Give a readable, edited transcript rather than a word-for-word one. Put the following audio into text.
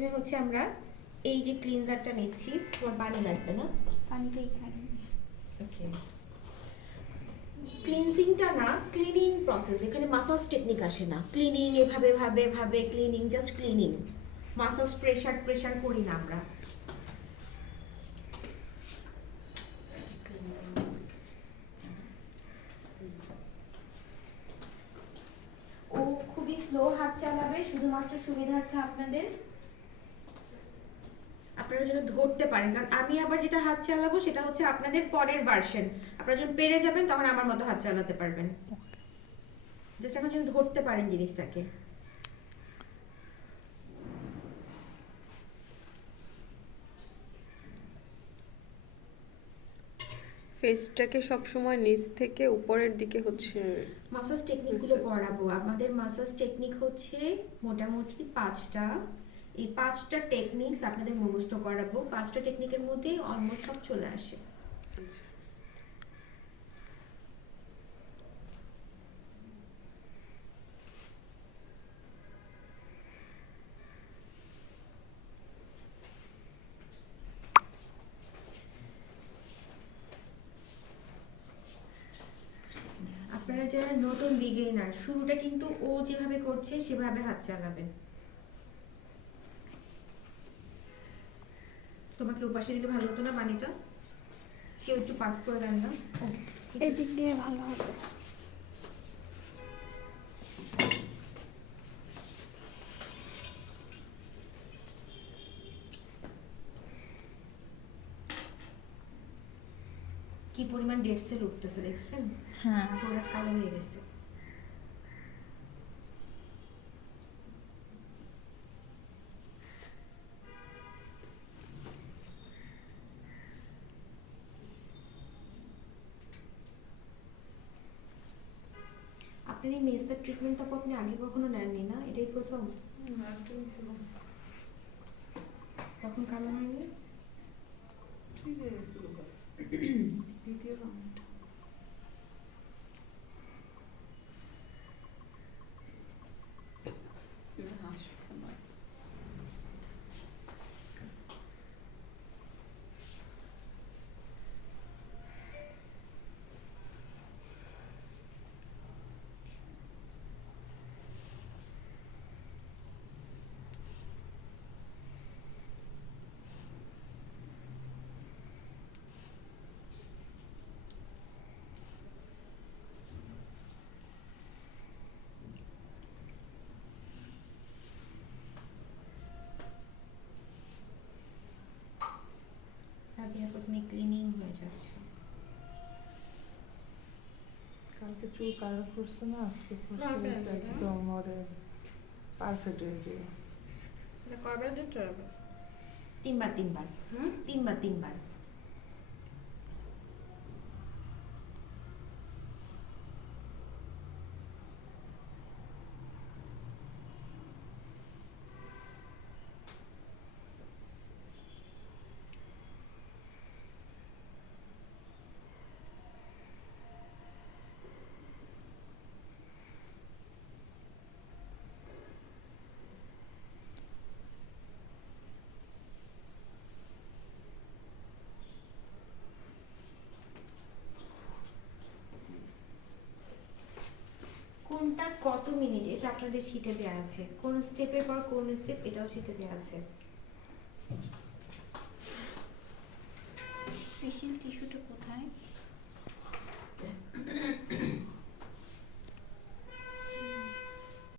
প্রথমে হচ্ছে আমরা এই যে ক্লিনজারটা নিচ্ছি, তোমার পানি লাগবে না? পানিটা এখানে। ওকে, ক্লিনজিংটা না, ক্লিনিং প্রসেস, এখানে মাসাজ টেকনিক আসে না। ক্লিনিং এভাবে ভাবে ভাবে cleaning, just cleaning, massage pressure pressure করি না আমরা। ও খুবই স্লো হাত চালাবে, শুধুমাত্র সুবিধার্থে আপনাদের, আপনারা যেন ধরতে পারেন, কারণ আমি আবার যেটা হাত চালাবো সেটা হচ্ছে আপনাদের পরের ভার্সন। আপনারা যখন পেরে যাবেন তখন আমার মতো হাত চালাতে পারবেন। জাস্ট এখন যেন ধরতে পারেন জিনিসটাকে। ফেসটাকে সবসময় নিচ থেকে উপরের দিকে হচ্ছে মাসাজ টেকনিকগুলো পড়াবো। আমাদের মাসাজ টেকনিক হচ্ছে মোটামুটি 5টা। এই 5টা টেকনিক্স আপনাদের মুখস্থ করাবো। 5টা টেকনিকের মধ্যেই অলমোস্ট সব চলে আসে। আচ্ছা। আপনারা যারা নতুন বিগিনার, শুরুটা কিন্তু ও যেভাবে করছে সেভাবে হাত চালাবেন। তোমাকে ওপাশে দিলে ভালো হতো না পানিটা? কেউ একটু পাস করে দেন না? এদিক দিয়ে ভালো হবে। কি পরিমাণ ডেড সেল উঠতেছে দেখছেন? হ্যাঁ, পুরো কালো হয়ে গেছে। আপনার এই মেস্তার ট্রিটমেন্ট তো আপনি আগে কখনো নেননি না? এটাই প্রথম? তখন কালো হয়নি? দ্বিতীয় রাউন্ড। সাবিয়া প্রথমে ক্লিনিং হয়ে যাচ্ছে। কালকে চুল কালো করছে না, আজকে একদম ওরে পারফেক্ট হয়ে যাবে। কবে দিতে হবে? 3 বার 3 বার। 3 বার। কোনটা কত মিনিট এটা আপনাদের শিটে দেওয়া আছে, কোন স্টেপের পর কোন স্টেপ এটাও শিটে দেওয়া আছে।